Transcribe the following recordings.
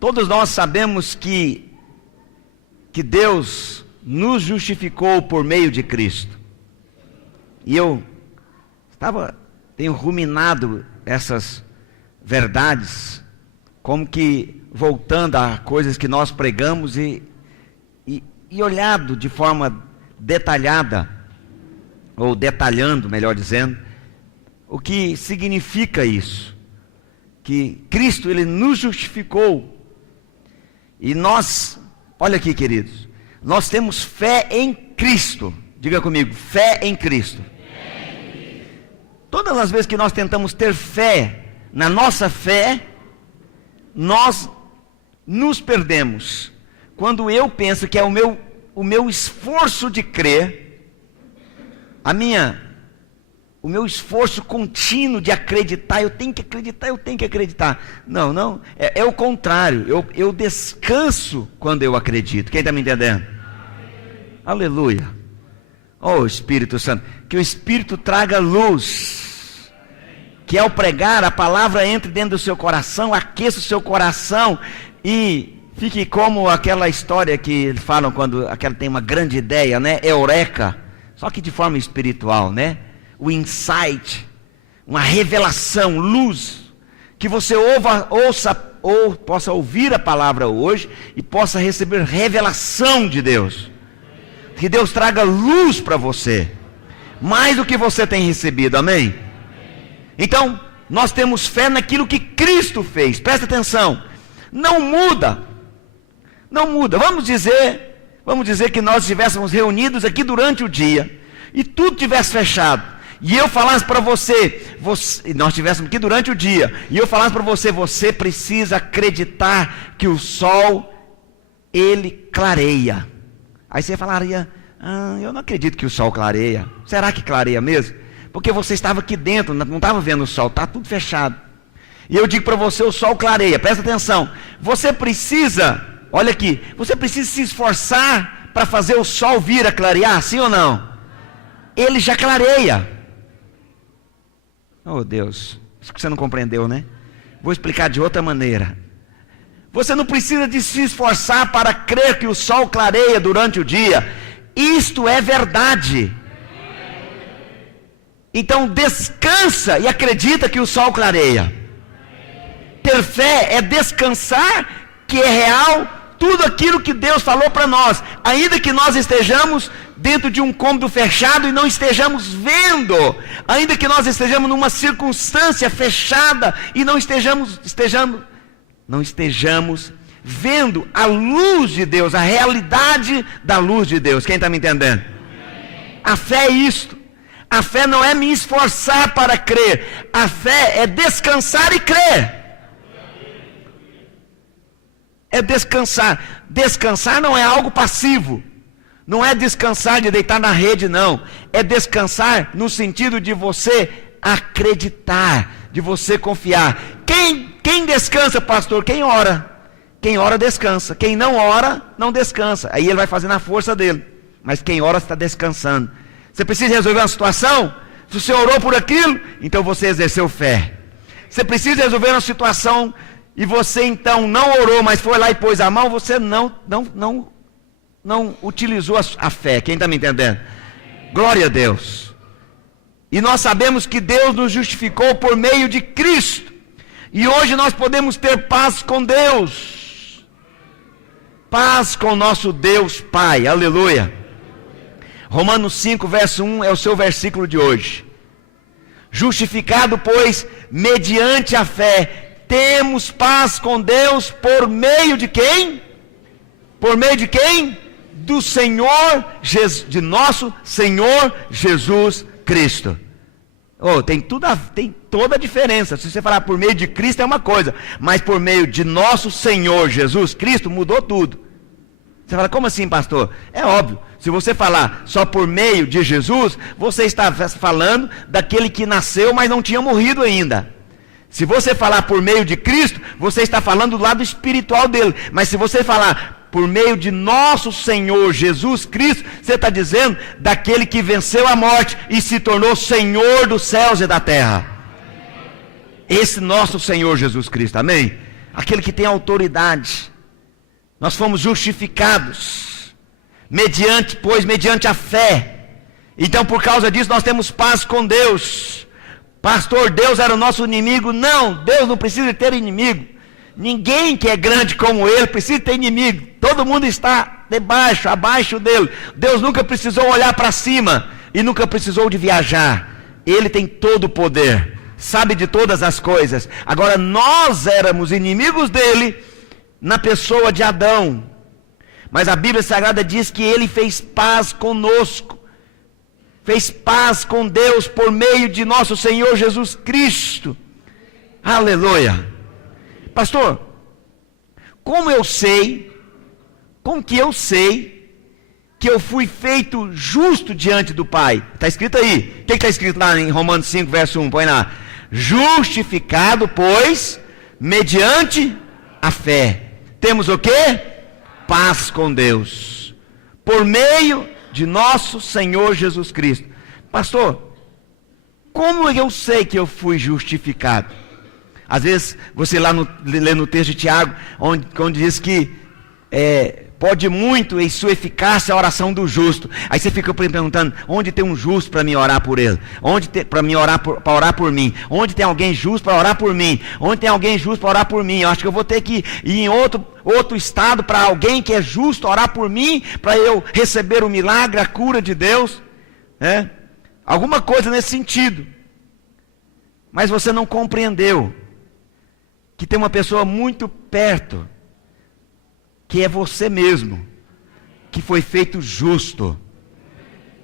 Todos nós sabemos que Deus nos justificou por meio de Cristo. E eu tenho ruminado essas verdades, como que voltando a coisas que nós pregamos e olhado de forma detalhada, ou detalhando, melhor dizendo, o que significa isso, que Cristo, Ele nos justificou, e nós, olha aqui queridos, nós temos fé em Cristo. Diga comigo, fé em Cristo. Todas as vezes que nós tentamos ter fé na nossa fé, nós nos perdemos. Quando eu penso que é o meu esforço de crer, o meu esforço contínuo de acreditar, eu tenho que acreditar. Não, é o contrário, eu descanso quando eu acredito. Quem está me entendendo? Aleluia. Oh Espírito Santo, que o Espírito traga luz, que ao pregar a palavra entre dentro do seu coração, aqueça o seu coração e fique como aquela história que eles falam quando aquela tem uma grande ideia, né? Eureka, só que de forma espiritual, né? O insight, uma revelação, luz, que você ouça ou possa ouvir a palavra hoje e possa receber revelação de Deus. Que Deus traga luz para você, mais do que você tem recebido, amém? Então, nós temos fé naquilo que Cristo fez, presta atenção, não muda, vamos dizer que nós estivéssemos reunidos aqui durante o dia, e tudo tivesse fechado, e eu falasse para você, nós estivéssemos aqui durante o dia, e eu falasse para você, você precisa acreditar que o sol, ele clareia. Aí você falaria, eu não acredito que o sol clareia. Será que clareia mesmo? Porque você estava aqui dentro, não estava vendo o sol, está tudo fechado. E eu digo para você, o sol clareia, presta atenção. Você precisa, olha aqui, você precisa se esforçar para fazer o sol vir a clarear, sim ou não? Ele já clareia. Oh Deus, isso que você não compreendeu, né? Vou explicar de outra maneira. Você não precisa de se esforçar para crer que o sol clareia durante o dia. Isto é verdade. Então descansa e acredita que o sol clareia. Ter fé é descansar que é real tudo aquilo que Deus falou para nós. Ainda que nós estejamos dentro de um cômodo fechado e não estejamos vendo. Ainda que nós estejamos numa circunstância fechada e não estejamos vendo a luz de Deus, a realidade da luz de Deus. Quem está me entendendo? A fé é isto. A fé não é me esforçar para crer. A fé é descansar e crer. É descansar. Descansar não é algo passivo. Não é descansar de deitar na rede, não. É descansar no sentido de você acreditar, de você confiar. Quem descansa, pastor? Quem ora. Quem ora descansa. Quem não ora, não descansa. Aí ele vai fazer na força dele. Mas quem ora está descansando. Você precisa resolver uma situação? Se você orou por aquilo, então você exerceu fé. Você precisa resolver uma situação e você então não orou, mas foi lá e pôs a mão, você não utilizou a fé. Quem está me entendendo? Glória a Deus. E nós sabemos que Deus nos justificou por meio de Cristo. E hoje nós podemos ter paz com Deus. Paz com o nosso Deus Pai. Aleluia. Romanos 5, verso 1 é o seu versículo de hoje. Justificado, pois, mediante a fé, temos paz com Deus por meio de quem? Por meio de quem? Do Senhor, de nosso Senhor Jesus Cristo. Tem toda a diferença. Se você falar por meio de Cristo é uma coisa, mas por meio de nosso Senhor Jesus Cristo mudou tudo. Você fala, como assim, pastor? É óbvio, se você falar só por meio de Jesus, você está falando daquele que nasceu, mas não tinha morrido ainda. Se você falar por meio de Cristo, você está falando do lado espiritual dele. Mas se você falar por meio de nosso Senhor Jesus Cristo, você está dizendo daquele que venceu a morte e se tornou Senhor dos céus e da terra. Esse nosso Senhor Jesus Cristo, amém? aquele que tem autoridade. Nós fomos justificados, mediante a fé. Então, por causa disso, nós temos paz com Deus. Pastor, Deus era o nosso inimigo? Não, Deus não precisa ter inimigo. Ninguém que é grande como Ele precisa ter inimigo. Todo mundo está abaixo dele. Deus nunca precisou olhar para cima e nunca precisou de viajar. Ele tem todo o poder, sabe de todas as coisas. Agora, nós éramos inimigos dele na pessoa de Adão. Mas a Bíblia Sagrada diz que ele fez paz conosco. Fez paz com Deus por meio de nosso Senhor Jesus Cristo. Aleluia. Pastor, como que eu sei que eu fui feito justo diante do Pai? Está escrito aí. O que está escrito lá em Romanos 5, verso 1? Põe lá. Justificado, pois, mediante a fé. Temos o quê? Paz com Deus. Por meio de nosso Senhor Jesus Cristo. Pastor, como eu sei que eu fui justificado? Às vezes, você lê no texto de Tiago, onde diz que pode muito em sua eficácia a oração do justo. Aí você fica perguntando, onde tem um justo para me orar por ele? Para orar por mim? Onde tem alguém justo para orar por mim? Onde tem alguém justo para orar por mim? Eu acho que eu vou ter que ir em outro estado para alguém que é justo orar por mim, para eu receber o milagre, a cura de Deus. Alguma coisa nesse sentido. Mas você não compreendeu que tem uma pessoa muito perto, que é você mesmo, que foi feito justo.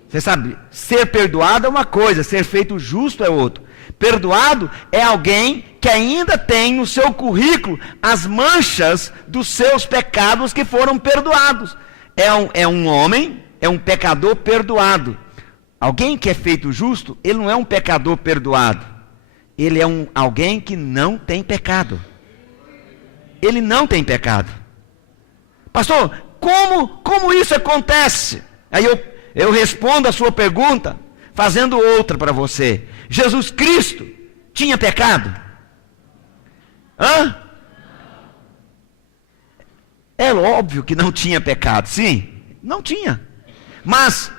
Você sabe, ser perdoado é uma coisa, ser feito justo é outra. Perdoado é alguém que ainda tem no seu currículo as manchas dos seus pecados que foram perdoados. É um homem, é um pecador perdoado. Alguém que é feito justo, ele não é um pecador perdoado. Ele é alguém que não tem pecado. Ele não tem pecado. Pastor, como isso acontece? Aí eu respondo a sua pergunta, fazendo outra para você. Jesus Cristo tinha pecado? É óbvio que não tinha pecado, sim, não tinha. Mas,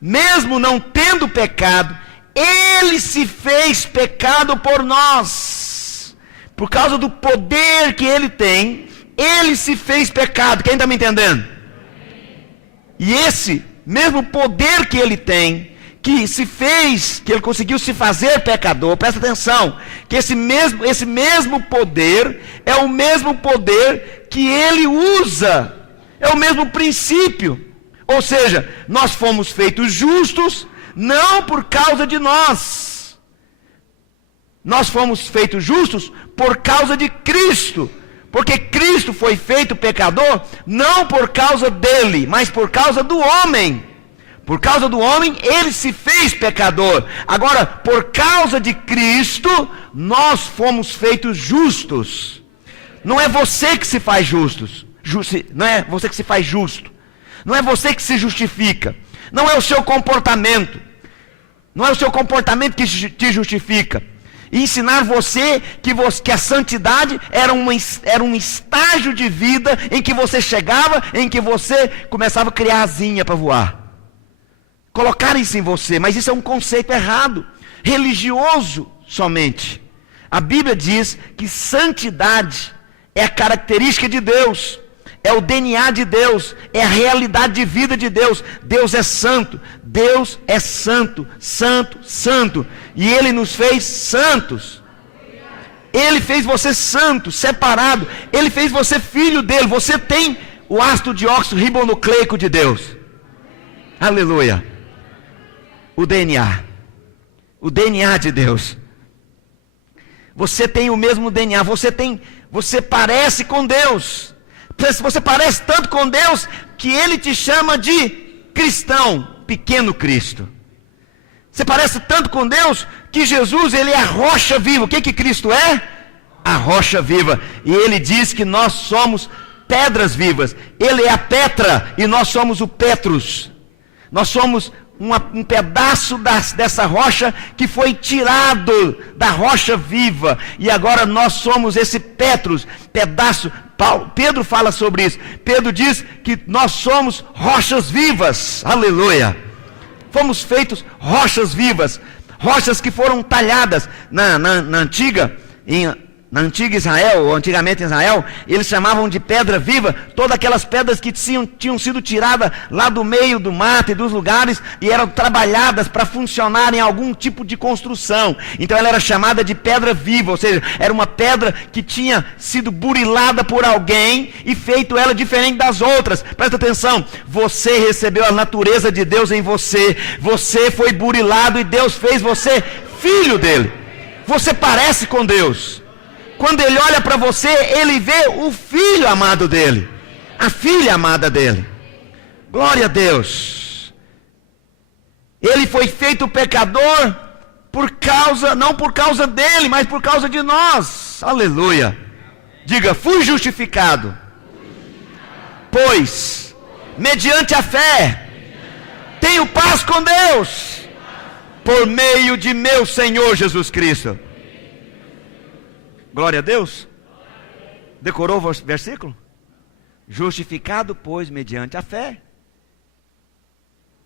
mesmo não tendo pecado, Ele se fez pecado por nós. Por causa do poder que Ele tem, Ele se fez pecado. Quem está me entendendo? E esse mesmo poder que Ele tem, que Ele conseguiu se fazer pecador, presta atenção, que esse mesmo poder é o mesmo poder que Ele usa, é o mesmo princípio. Ou seja, nós fomos feitos justos, não por causa de nós. Nós fomos feitos justos por causa de Cristo. Porque Cristo foi feito pecador, não por causa dele, mas por causa do homem. Por causa do homem, ele se fez pecador. Agora, por causa de Cristo, nós fomos feitos justos. Não é você que se faz justos. Não é você que se faz justo. Não é você que se justifica. Não é o seu comportamento. Não é o seu comportamento que te justifica. E ensinar você que a santidade era um estágio de vida em que você chegava, em que você começava a criar asinha para voar. Colocar isso em você, mas isso é um conceito errado, religioso somente. A Bíblia diz que santidade é a característica de Deus, é o DNA de Deus, é a realidade de vida de Deus. Deus é santo, Deus é santo, santo, santo, e Ele nos fez santos. Ele fez você santo, separado, Ele fez você filho dele. Você tem o ácido dióxido ribonucleico de Deus. Aleluia. O DNA de Deus. Você tem o mesmo DNA, você parece com Deus. Você parece tanto com Deus que Ele te chama de cristão, pequeno Cristo. Você parece tanto com Deus que Jesus, Ele é a rocha viva. O que Cristo é? A rocha viva. E Ele diz que nós somos pedras vivas. Ele é a Petra e nós somos o Petrus. Nós somos um pedaço dessa rocha que foi tirado da rocha viva, e agora nós somos esse pedaço. Pedro fala sobre isso. Pedro diz que nós somos rochas vivas, aleluia. Fomos feitos rochas vivas, rochas que foram talhadas na antiga Israel, ou antigamente em Israel, eles chamavam de pedra viva, todas aquelas pedras que tinham sido tiradas lá do meio do mato e dos lugares, e eram trabalhadas para funcionar em algum tipo de construção. Então ela era chamada de pedra viva, ou seja, era uma pedra que tinha sido burilada por alguém e feito ela diferente das outras. Presta atenção, você recebeu a natureza de Deus em você, você foi burilado e Deus fez você filho dele. Você parece com Deus. Quando Ele olha para você, Ele vê o filho amado dele, a filha amada dele. Glória a Deus. Ele foi feito pecador não por causa dele, mas por causa de nós. Aleluia. Diga, fui justificado, pois mediante a fé tenho paz com Deus, por meio de meu Senhor Jesus Cristo. Glória a Deus. Decorou o versículo? Justificado, pois, mediante a fé,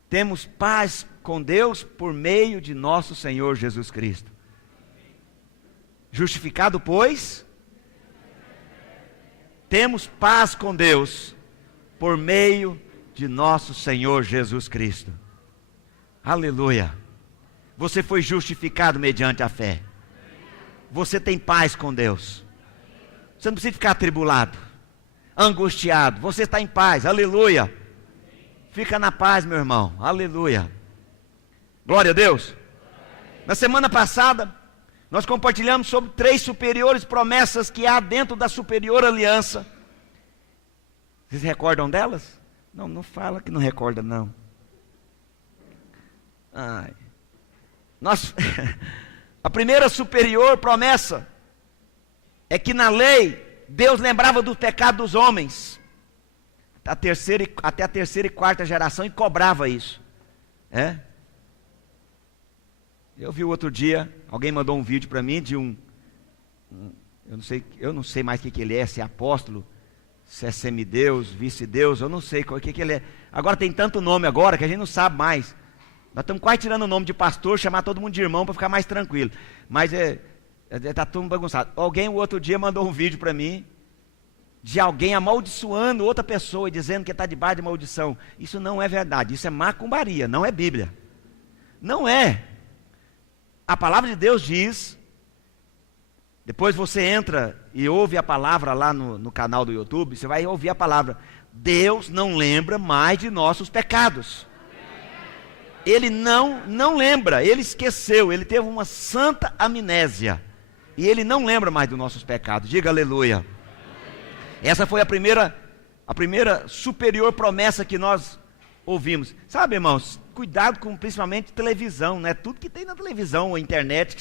temos paz com Deus por meio de nosso Senhor Jesus Cristo. Justificado, pois, temos paz com Deus por meio de nosso Senhor Jesus Cristo. Aleluia. Você foi justificado mediante a fé. Você tem paz com Deus. Você não precisa ficar atribulado, angustiado. Você está em paz, aleluia. Fica na paz, meu irmão, aleluia. Glória a Deus. Na semana passada, nós compartilhamos sobre 3 superiores promessas que há dentro da superior aliança. Vocês recordam delas? Não fala que não recorda, não. A primeira superior promessa é que na lei Deus lembrava do pecado dos homens até a terceira e quarta geração e cobrava isso. Eu vi outro dia, alguém mandou um vídeo para mim de eu não sei mais o que ele é, se é apóstolo, se é semideus, vice-deus, eu não sei o que ele é. Agora tem tanto nome agora que a gente não sabe mais. Nós estamos quase tirando o nome de pastor, chamar todo mundo de irmão para ficar mais tranquilo. Mas está tudo bagunçado. Alguém o outro dia mandou um vídeo para mim de alguém amaldiçoando outra pessoa e dizendo que está debaixo de maldição. Isso não é verdade, isso é macumbaria, não é Bíblia. Não é. A palavra de Deus diz, depois você entra e ouve a palavra lá no canal do YouTube, você vai ouvir a palavra, Deus não lembra mais de nossos pecados. Ele não lembra, ele esqueceu, ele teve uma santa amnésia. E ele não lembra mais dos nossos pecados. Diga aleluia. Essa foi a primeira superior promessa que nós ouvimos. Sabe, irmãos, cuidado com principalmente televisão, né? Tudo que tem na televisão, a internet,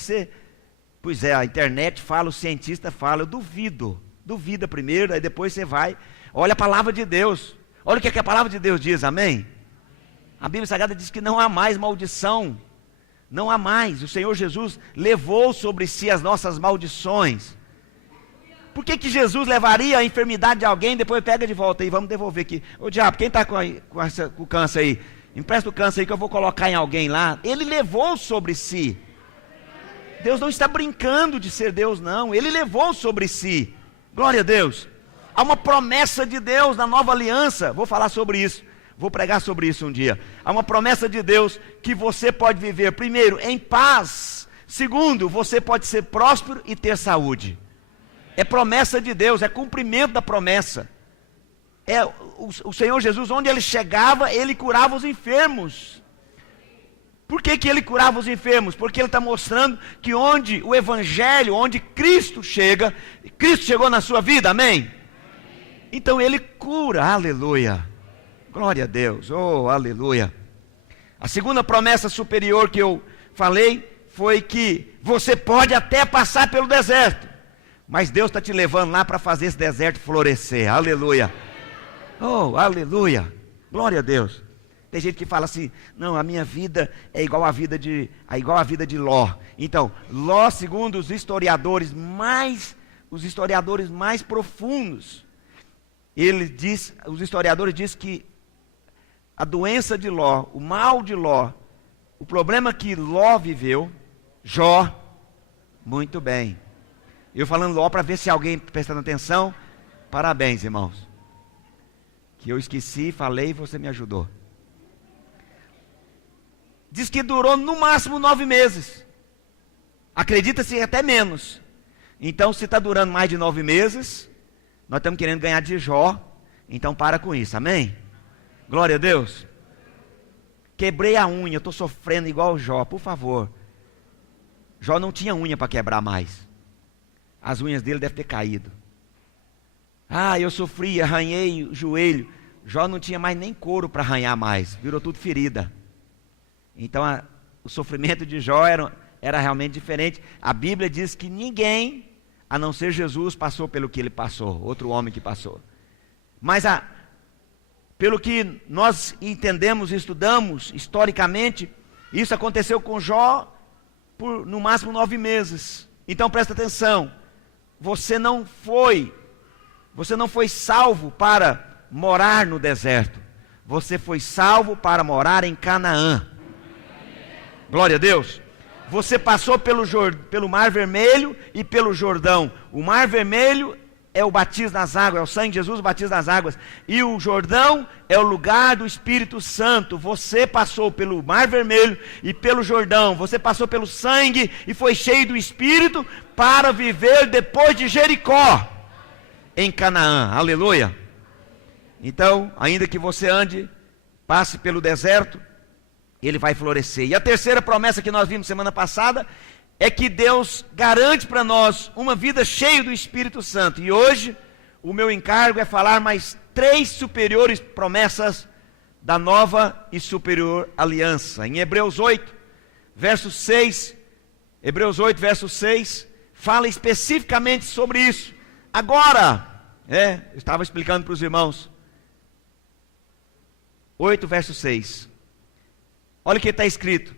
a internet fala, o cientista fala, eu duvido. Duvida primeiro, aí depois você vai, olha a palavra de Deus. Olha o que a palavra de Deus diz, amém? A Bíblia Sagrada diz que não há mais maldição, não há mais. O Senhor Jesus levou sobre si as nossas maldições. Por que Jesus levaria a enfermidade de alguém, depois pega de volta aí, vamos devolver aqui. Ô diabo, quem está com o câncer aí? Empresta o câncer aí que eu vou colocar em alguém lá. Ele levou sobre si. Deus não está brincando de ser Deus, não. Ele levou sobre si. Glória a Deus. Há uma promessa de Deus na nova aliança. Vou falar sobre isso. Vou pregar sobre isso um dia. Há uma promessa de Deus que você pode viver, primeiro, em paz. Segundo, você pode ser próspero e ter saúde. É promessa de Deus, é cumprimento da promessa. O Senhor Jesus, onde Ele chegava, Ele curava os enfermos. Por que Ele curava os enfermos? Porque Ele está mostrando que onde o Evangelho, onde Cristo chega, Cristo chegou na sua vida, amém? Então Ele cura, aleluia. Glória a Deus, oh, aleluia. A segunda promessa superior que eu falei foi que você pode até passar pelo deserto, mas Deus está te levando lá para fazer esse deserto florescer, aleluia. Oh, aleluia, glória a Deus. Tem gente que fala assim, não, a minha vida é igual a vida de Ló. Então, Ló, segundo os historiadores mais profundos, os historiadores dizem que a doença de Ló, o mal de Ló, o problema que Ló viveu, Jó, muito bem. Eu falando Ló para ver se alguém prestando atenção, parabéns, irmãos. Que eu esqueci, falei e você me ajudou. Diz que durou no máximo 9 meses. Acredita-se até menos. Então, se está durando mais de 9 meses, nós estamos querendo ganhar de Jó. Então, para com isso, amém? Glória a Deus. Quebrei a unha, estou sofrendo igual o Jó, por favor. Jó não tinha unha para quebrar mais. As unhas dele devem ter caído. Eu sofri, arranhei o joelho. Jó não tinha mais nem couro para arranhar mais, virou tudo ferida. Então o sofrimento de Jó era realmente diferente. A Bíblia diz que ninguém, a não ser Jesus, passou pelo que ele passou, outro homem que passou. Mas pelo que nós entendemos e estudamos historicamente, isso aconteceu com Jó por no máximo 9 meses. Então presta atenção, você não foi salvo para morar no deserto, você foi salvo para morar em Canaã. Glória a Deus. Você passou pelo Mar Vermelho e pelo Jordão. O Mar Vermelho é o batismo nas águas, é o sangue de Jesus, o batismo nas águas. E o Jordão é o lugar do Espírito Santo. Você passou pelo Mar Vermelho e pelo Jordão. Você passou pelo sangue e foi cheio do Espírito para viver depois de Jericó, em Canaã. Aleluia. Então, ainda que você passe pelo deserto, ele vai florescer. E a terceira promessa que nós vimos semana passada é que Deus garante para nós uma vida cheia do Espírito Santo. E hoje o meu encargo é falar mais 3 superiores promessas da nova e superior aliança. Em Hebreus 8, verso 6, fala especificamente sobre isso. Agora, eu estava explicando para os irmãos. 8, verso 6. Olha o que está escrito.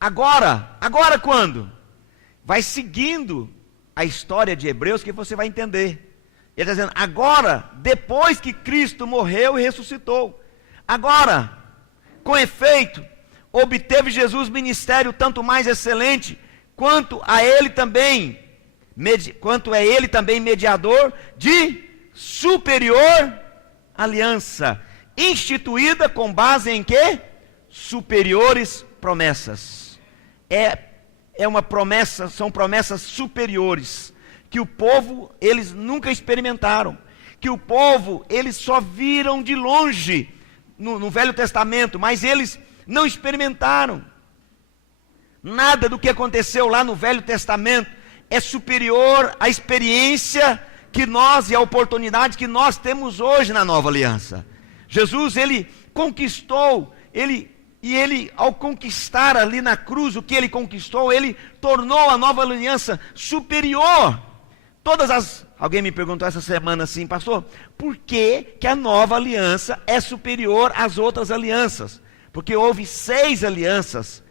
Agora quando? Vai seguindo a história de Hebreus que você vai entender. Ele está dizendo, agora, depois que Cristo morreu e ressuscitou. Agora, com efeito, obteve Jesus ministério tanto mais excelente, quanto é ele também mediador de superior aliança, instituída com base em quê? Superiores promessas. É uma promessa, são promessas superiores, que o povo, eles nunca experimentaram, que o povo, eles só viram de longe, no Velho Testamento, mas eles não experimentaram. Nada do que aconteceu lá no Velho Testamento é superior à experiência que nós e a oportunidade que nós temos hoje na nova aliança. Jesus, ele conquistou, ele ao conquistar ali na cruz o que ele conquistou, ele tornou a nova aliança superior. Alguém me perguntou essa semana assim, pastor, por que a nova aliança é superior às outras alianças? Porque houve 6 alianças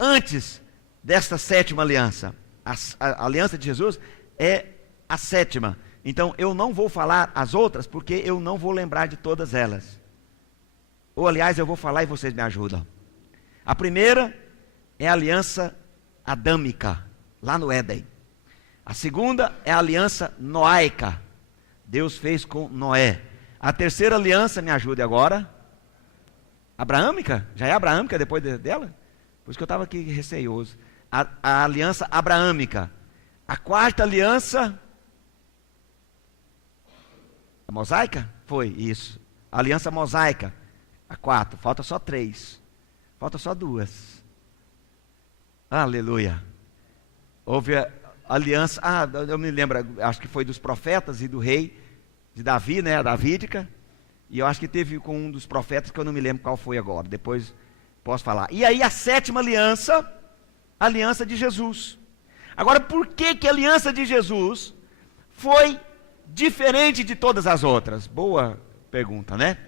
antes desta 7ª aliança. A aliança de Jesus é a 7ª. Então eu não vou falar as outras, porque eu não vou lembrar de todas elas. Ou aliás, eu vou falar e vocês me ajudam. A primeira é a aliança adâmica, lá no Éden. A segunda é a aliança noaica, Deus fez com Noé. A terceira aliança, me ajude agora, abraâmica, já é abraâmica depois dela? Por isso que eu estava aqui receioso. A aliança abraâmica. A quarta aliança, a mosaica? Foi, isso. A aliança mosaica, a 4, falta só 3. Falta só 2. Aleluia. Houve a aliança, eu me lembro, acho que foi dos profetas e do rei de Davi, né, a davídica. E eu acho que teve com um dos profetas, que eu não me lembro qual foi agora. Depois posso falar. E aí a 7ª aliança, a aliança de Jesus. Agora, por que a aliança de Jesus foi diferente de todas as outras? Boa pergunta, né?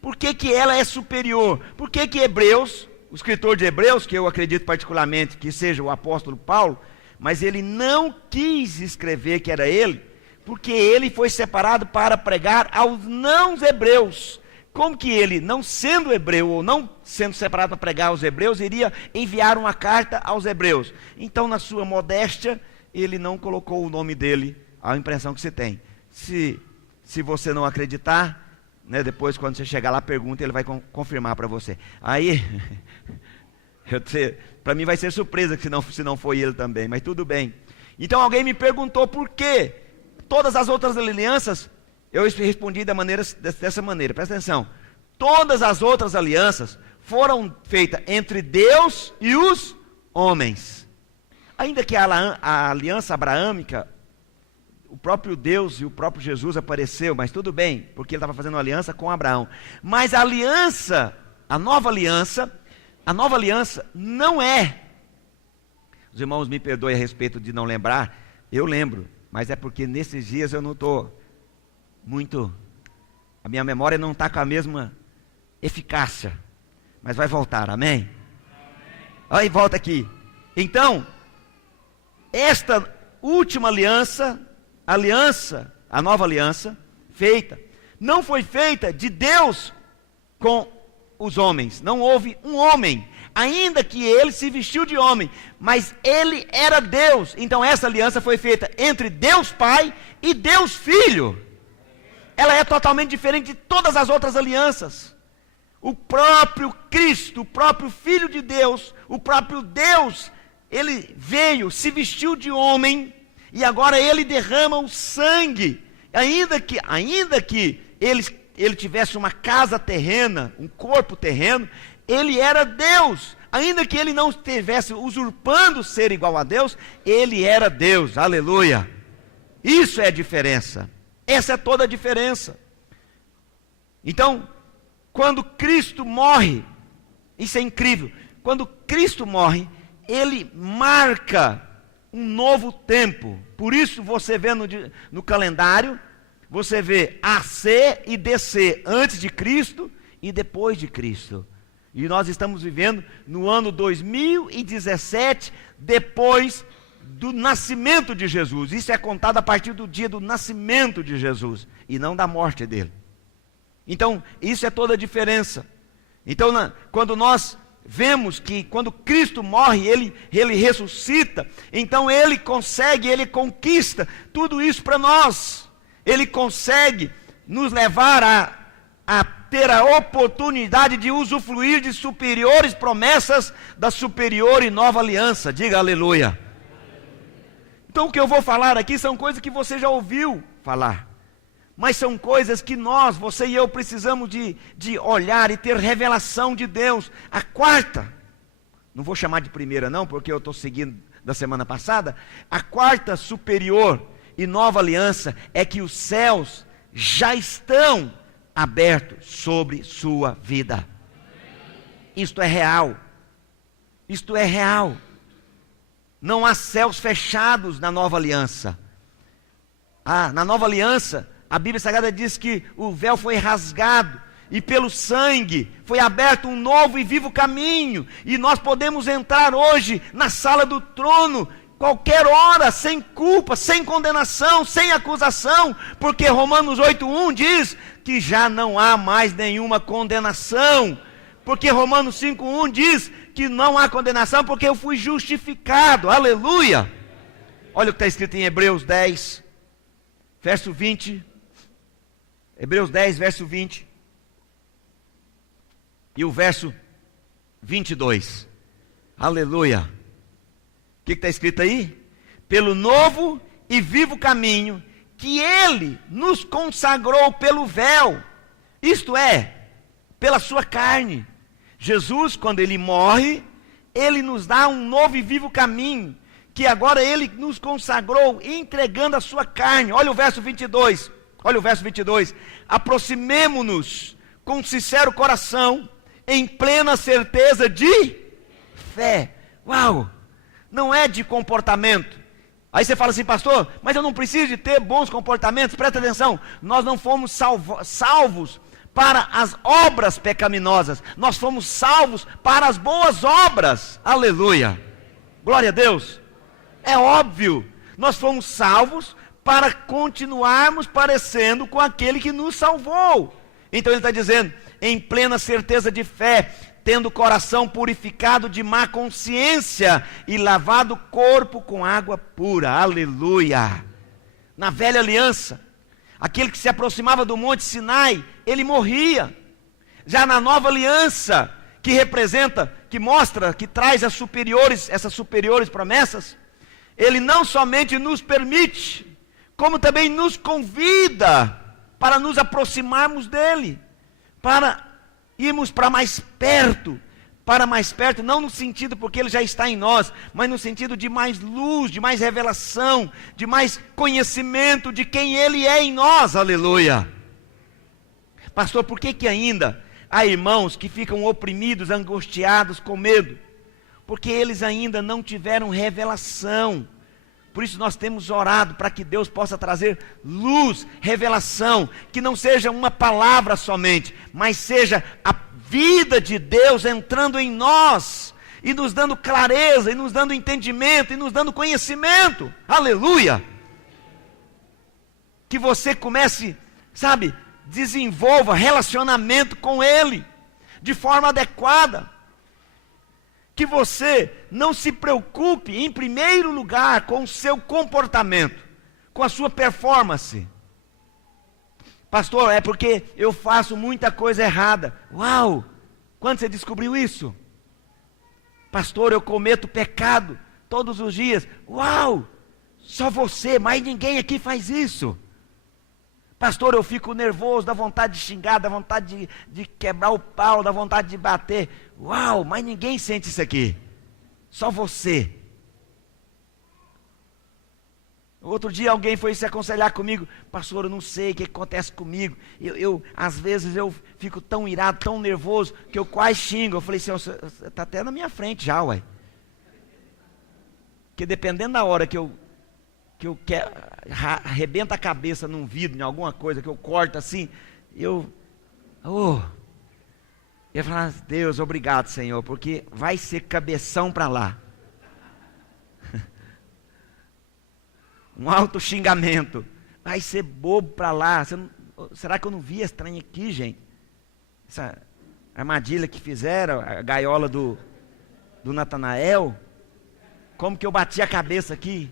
Por que que ela é superior? Por que que Hebreus, o escritor de Hebreus, que eu acredito particularmente que seja o apóstolo Paulo, mas ele não quis escrever que era ele, porque ele foi separado para pregar aos não-hebreus. Como que ele, não sendo hebreu, ou não sendo separado para pregar aos hebreus, iria enviar uma carta aos hebreus? Então, na sua modéstia, ele não colocou o nome dele, a impressão que você tem. Se você não acreditar, né, depois quando você chegar lá, pergunta, ele vai confirmar para você. Aí, para mim vai ser surpresa se não foi ele também, mas tudo bem. Então alguém me perguntou por que todas as outras alianças, eu respondi dessa maneira, presta atenção. Todas as outras alianças foram feitas entre Deus e os homens. Ainda que a aliança abraâmica, o próprio Deus e o próprio Jesus apareceu, mas tudo bem, porque ele estava fazendo uma aliança com Abraão. Mas a nova aliança não é. Os irmãos me perdoem a respeito de não lembrar, eu lembro, mas é porque nesses dias eu não estou muito, a minha memória não está com a mesma eficácia, mas vai voltar, amém? Aí volta aqui. Então, esta última aliança, a nova aliança, feita, não foi feita de Deus com os homens, não houve um homem, ainda que ele se vestiu de homem, mas ele era Deus. Então essa aliança foi feita entre Deus Pai e Deus Filho. Ela é totalmente diferente de todas as outras alianças. O próprio Cristo, o próprio Filho de Deus, o próprio Deus, ele veio, se vestiu de homem, e agora ele derrama o sangue, ainda que ele tivesse uma casa terrena, um corpo terreno, ele era Deus, ainda que ele não estivesse usurpando ser igual a Deus, ele era Deus, aleluia. Isso é a diferença, essa é toda a diferença. Então, quando Cristo morre, isso é incrível, quando Cristo morre, ele marca um novo tempo. Por isso você vê no calendário, você vê AC e DC, antes de Cristo e depois de Cristo. E nós estamos vivendo no ano 2017, depois do nascimento de Jesus. Isso é contado a partir do dia do nascimento de Jesus, e não da morte dele. Então, isso é toda a diferença. Então, quando nós vemos que quando Cristo morre, ele ressuscita, então ele conquista tudo isso para nós. Ele consegue nos levar a ter a oportunidade de usufruir de superiores promessas da superior e nova aliança. Diga aleluia. Então o que eu vou falar aqui são coisas que você já ouviu falar, mas são coisas que você e eu precisamos de olhar e ter revelação de Deus. A quarta, não vou chamar de primeira não, porque eu estou seguindo da semana passada, a quarta superior e nova aliança é que os céus já estão abertos sobre sua vida. Isto é real. Isto é real. Não há céus fechados na nova aliança. Na nova aliança, a Bíblia Sagrada diz que o véu foi rasgado e pelo sangue foi aberto um novo e vivo caminho, e nós podemos entrar hoje na sala do trono qualquer hora, sem culpa, sem condenação, sem acusação, porque Romanos 8:1 diz que já não há mais nenhuma condenação, porque Romanos 5:1 diz que não há condenação, porque eu fui justificado, aleluia. Olha o que está escrito em Hebreus 10, verso 20, Hebreus 10, verso 20, e o verso 22, aleluia. O que está escrito aí? Pelo novo e vivo caminho que ele nos consagrou pelo véu, isto é, pela sua carne. Jesus, quando ele morre, ele nos dá um novo e vivo caminho, que agora ele nos consagrou, entregando a sua carne. Olha o verso 22, aproximemo-nos com sincero coração, em plena certeza de fé. Uau! Não é de comportamento. Aí você fala assim, pastor, mas eu não preciso de ter bons comportamentos. Presta atenção, nós não fomos salvos para as obras pecaminosas, nós fomos salvos para as boas obras. Aleluia, glória a Deus. É óbvio, nós fomos salvos para continuarmos parecendo com aquele que nos salvou. Então ele está dizendo, em plena certeza de fé, tendo o coração purificado de má consciência e lavado o corpo com água pura. Aleluia. Na velha aliança, aquele que se aproximava do monte Sinai, ele morria. Já na nova aliança, que representa, que mostra, que traz essas superiores promessas, ele não somente nos permite, como também nos convida para nos aproximarmos dele, para irmos para mais perto, não no sentido porque ele já está em nós, mas no sentido de mais luz, de mais revelação, de mais conhecimento de quem ele é em nós. Aleluia. Pastor, por que ainda há irmãos que ficam oprimidos, angustiados, com medo? Porque eles ainda não tiveram revelação. Por isso nós temos orado para que Deus possa trazer luz, revelação, que não seja uma palavra somente, mas seja a vida de Deus entrando em nós, e nos dando clareza, e nos dando entendimento, e nos dando conhecimento. Aleluia. Que você comece, desenvolva relacionamento com Ele, de forma adequada. Que você não se preocupe, em primeiro lugar, com o seu comportamento, com a sua performance. Pastor, é porque eu faço muita coisa errada. Uau! Quando você descobriu isso? Pastor, eu cometo pecado todos os dias. Uau! Só você, mais ninguém aqui faz isso. Pastor, eu fico nervoso, dá vontade de xingar, dá vontade de quebrar o pau, dá vontade de bater. Uau, mas ninguém sente isso aqui. Só você. Outro dia alguém foi se aconselhar comigo. Pastor, eu não sei o que acontece comigo. Às vezes eu fico tão irado, tão nervoso, que eu quase xingo. Eu falei assim, você está até na minha frente já, ué. Porque dependendo da hora que eu arrebento a cabeça num vidro, em alguma coisa, que eu corto assim, eu ia falar, Deus, obrigado, Senhor, porque vai ser cabeção para lá. Um alto xingamento, vai ser bobo para lá. Será que eu não vi esse trem aqui, gente? Essa armadilha que fizeram, a gaiola do Natanael, como que eu bati a cabeça aqui?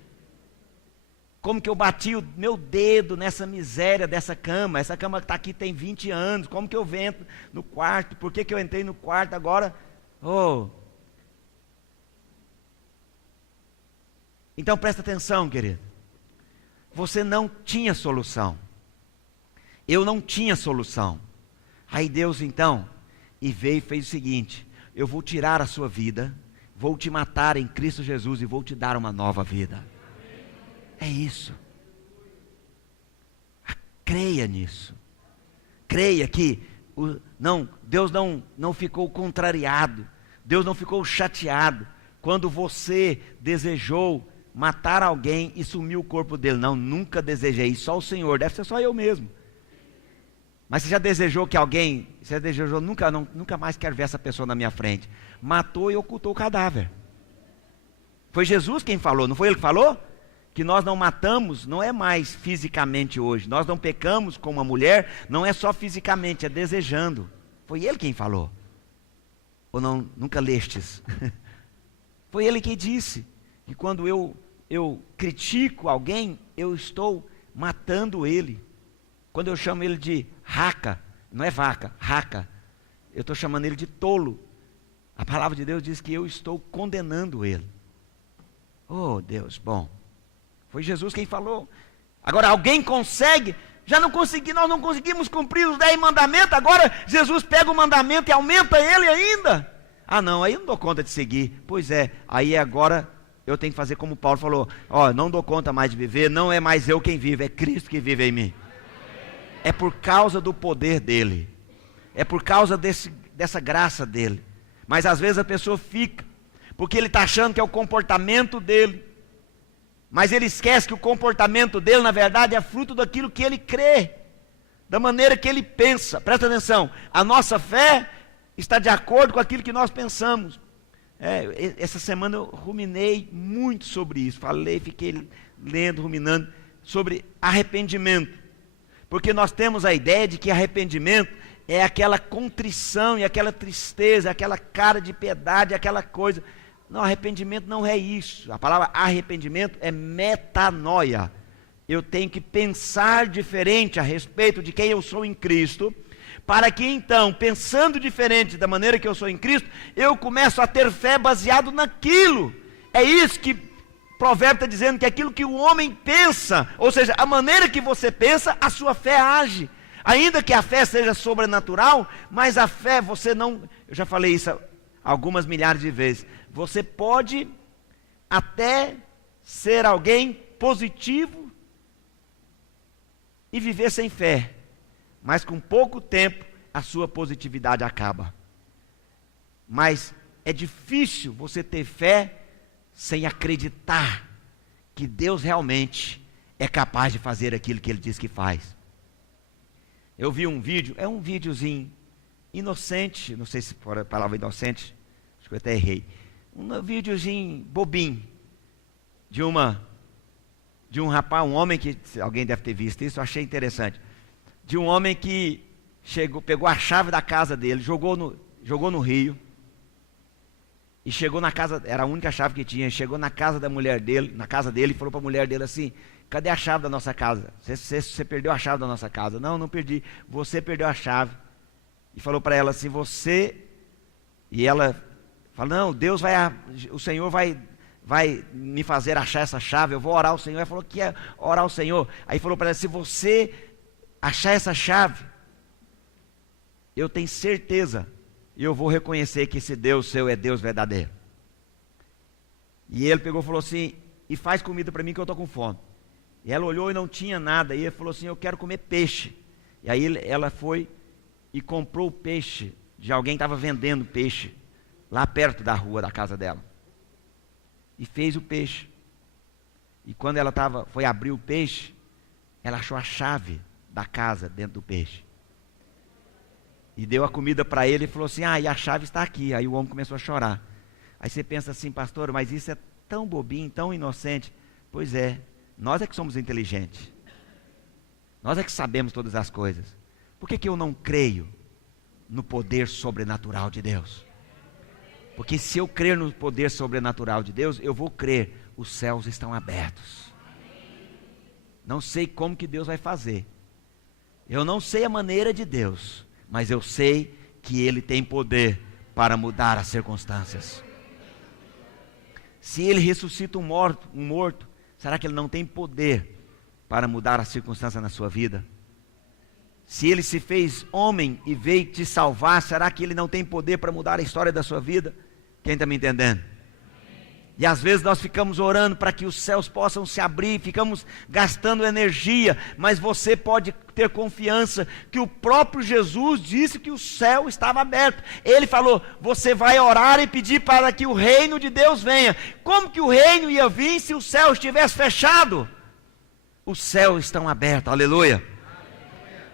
Como que eu bati o meu dedo nessa miséria dessa cama? Essa cama que está aqui tem 20 anos. Como que eu entro no quarto? Por que eu entrei no quarto agora? Então presta atenção, querido. Você não tinha solução. Eu não tinha solução. Aí Deus então, veio e fez o seguinte: eu vou tirar a sua vida, vou te matar em Cristo Jesus e vou te dar uma nova vida. É isso. Creia nisso. Creia que Deus não ficou contrariado. Deus não ficou chateado quando você desejou matar alguém e sumir o corpo dele. Não, nunca desejei. Só o Senhor. Deve ser só eu mesmo. Mas você já desejou que alguém, nunca mais quero ver essa pessoa na minha frente. Matou e ocultou o cadáver. Foi Jesus quem falou, não foi ele que falou? Que nós não matamos, não é mais fisicamente hoje. Nós não pecamos com uma mulher, não é só fisicamente, é desejando. Foi ele quem falou. Ou não, nunca lestes? Foi ele quem disse que quando eu critico alguém, eu estou matando ele. Quando eu chamo ele de raca, não é vaca, raca, eu estou chamando ele de tolo. A palavra de Deus diz que eu estou condenando ele. Oh Deus, bom. Foi Jesus quem falou. Agora alguém consegue? Nós não conseguimos cumprir os 10 mandamentos, agora Jesus pega o mandamento e aumenta ele ainda. Ah não, aí eu não dou conta de seguir. Pois é, aí agora eu tenho que fazer como Paulo falou, não dou conta mais de viver, não é mais eu quem vive, é Cristo que vive em mim. É por causa do poder dele, é por causa dessa graça dele. Mas às vezes a pessoa fica, porque ele está achando que é o comportamento dele. Mas ele esquece que o comportamento dele, na verdade, é fruto daquilo que ele crê. da maneira que ele pensa. Presta atenção, a nossa fé está de acordo com aquilo que nós pensamos. Essa semana eu ruminei muito sobre isso, fiquei lendo, ruminando sobre arrependimento, porque nós temos a ideia de que arrependimento é aquela contrição e aquela tristeza, aquela cara de piedade, aquela coisa. Não, arrependimento não é isso. A palavra arrependimento é metanoia. Eu tenho que pensar diferente a respeito de quem eu sou em Cristo, para que então, pensando diferente da maneira que eu sou em Cristo, eu começo a ter fé baseado naquilo. É isso que o provérbio está dizendo, que aquilo que o homem pensa, ou seja, a maneira que você pensa, a sua fé age. Ainda que a fé seja sobrenatural, mas a fé você não, eu já falei isso algumas milhares de vezes, você pode até ser alguém positivo e viver sem fé, mas com pouco tempo a sua positividade acaba. Mas é difícil você ter fé sem acreditar que Deus realmente é capaz de fazer aquilo que Ele diz que faz. Eu vi um vídeo, é um videozinho inocente, não sei se for a palavra inocente, acho que eu até errei, um videozinho bobinho, de um rapaz, um homem que, alguém deve ter visto isso, eu achei interessante, de um homem que pegou a chave da casa dele, jogou no rio, e chegou na casa, era a única chave que tinha, chegou na casa da mulher dele, na casa dele, e falou para a mulher dele assim: cadê a chave da nossa casa? Você perdeu a chave da nossa casa. Não perdi, você perdeu a chave. E falou para ela assim, e ela falou, não, o Senhor vai me fazer achar essa chave, eu vou orar ao Senhor. Ela falou que ia orar ao Senhor. Aí falou para ela, se você achar essa chave, eu tenho certeza, e eu vou reconhecer que esse Deus seu é Deus verdadeiro. E ele pegou e falou assim, e faz comida para mim que eu estou com fome. E ela olhou e não tinha nada, e ele falou assim, eu quero comer peixe. E aí ela foi e comprou o peixe de alguém que estava vendendo peixe, lá perto da rua da casa dela. E fez o peixe. E quando ela foi abrir o peixe, ela achou a chave da casa dentro do peixe. E deu a comida para ele e falou assim, e a chave está aqui. Aí o homem começou a chorar. Aí você pensa assim, pastor, mas isso é tão bobinho, tão inocente. Pois é, nós é que somos inteligentes. Nós é que sabemos todas as coisas. Por que eu não creio no poder sobrenatural de Deus? Porque se eu crer no poder sobrenatural de Deus, eu vou crer, os céus estão abertos. Não sei como que Deus vai fazer. Eu não sei a maneira de Deus, mas eu sei que Ele tem poder para mudar as circunstâncias. Se Ele ressuscita um morto, será que Ele não tem poder para mudar a circunstância na sua vida? Se Ele se fez homem e veio te salvar, será que Ele não tem poder para mudar a história da sua vida? Quem está me entendendo? E às vezes nós ficamos orando para que os céus possam se abrir, ficamos gastando energia, mas você pode ter confiança que o próprio Jesus disse que o céu estava aberto. Ele falou, você vai orar e pedir para que o reino de Deus venha. Como que o reino ia vir se o céu estivesse fechado? Os céus estão abertos, aleluia.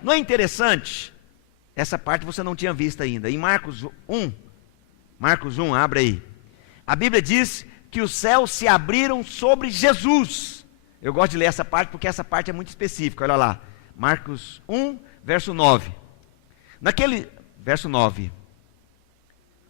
Não é interessante? Essa parte você não tinha visto ainda. Em Marcos 1, abre aí. A Bíblia diz que os céus se abriram sobre Jesus. Eu gosto de ler essa parte porque essa parte é muito específica, olha lá. Marcos 1, verso 9. Verso 9.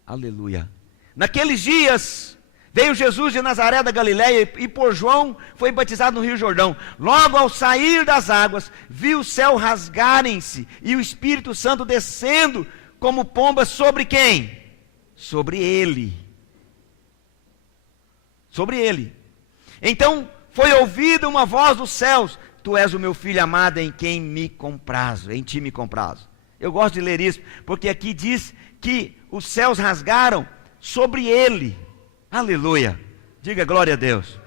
Aleluia. Naqueles dias, veio Jesus de Nazaré da Galileia e por João foi batizado no Rio Jordão. Logo ao sair das águas, viu o céu rasgarem-se e o Espírito Santo descendo como pomba sobre quem? Sobre ele. Sobre ele. Então foi ouvida uma voz dos céus: tu és o meu filho amado em quem me comprazo, em ti me comprazo. Eu gosto de ler isso, porque aqui diz que os céus rasgaram sobre ele. Aleluia. Diga glória a Deus.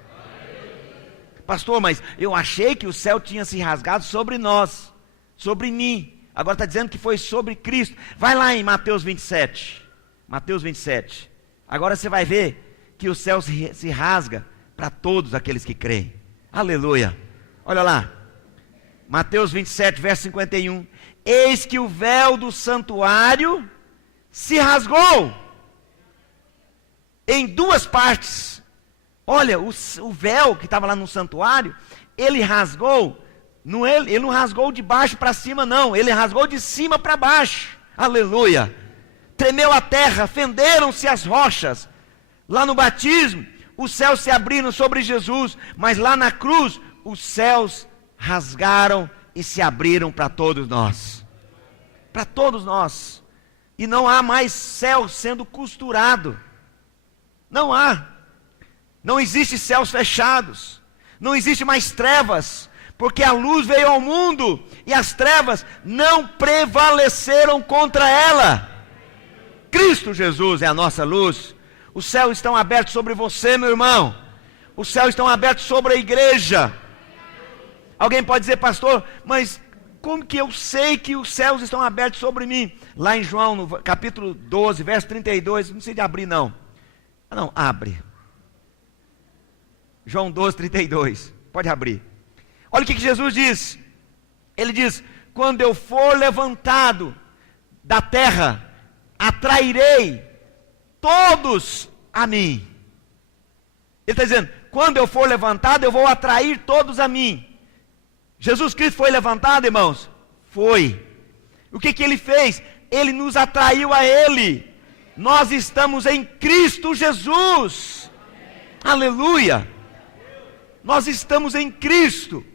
Pastor, mas eu achei que o céu tinha se rasgado sobre nós, sobre mim. Agora está dizendo que foi sobre Cristo. Vai lá em Mateus 27. Mateus 27. Agora você vai ver que o céu se rasga para todos aqueles que creem. Aleluia. Olha lá. Mateus 27, verso 51. eis que o véu do santuário se rasgou em duas partes. Olha, o véu que estava lá no santuário, ele rasgou, ele não rasgou de baixo para cima não, ele rasgou de cima para baixo. Aleluia! Tremeu a terra, fenderam-se as rochas. Lá no batismo, os céus se abriram sobre Jesus, mas lá na cruz, os céus rasgaram e se abriram para todos nós. Para todos nós. E não há mais céu sendo costurado. Não há. Não existe céus fechados. Não existe mais trevas. Porque a luz veio ao mundo e as trevas não prevaleceram contra ela. Cristo Jesus é a nossa luz. Os céus estão abertos sobre você, meu irmão. Os céus estão abertos sobre a igreja. Alguém pode dizer, pastor, mas como que eu sei que os céus estão abertos sobre mim? Lá em João, no capítulo 12, verso 32, não precisa de abrir não. Não, abre. João 12, 32, pode abrir. Olha o que Jesus diz. Ele diz, quando eu for levantado da terra, atrairei todos a mim. Ele está dizendo, quando eu for levantado, eu vou atrair todos a mim. Jesus Cristo foi levantado, irmãos? Foi. O que ele fez? Ele nos atraiu a Ele. Nós estamos em Cristo Jesus. Aleluia. Nós estamos em Cristo.